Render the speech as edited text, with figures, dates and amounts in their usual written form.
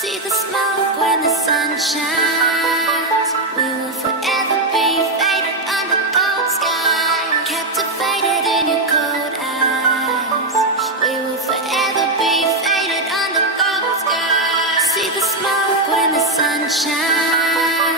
See the smoke when the sun shines. We will forever be faded under cold sky, captivated in your cold eyes. We will forever be faded under cold sky. See the smoke when the sun shines.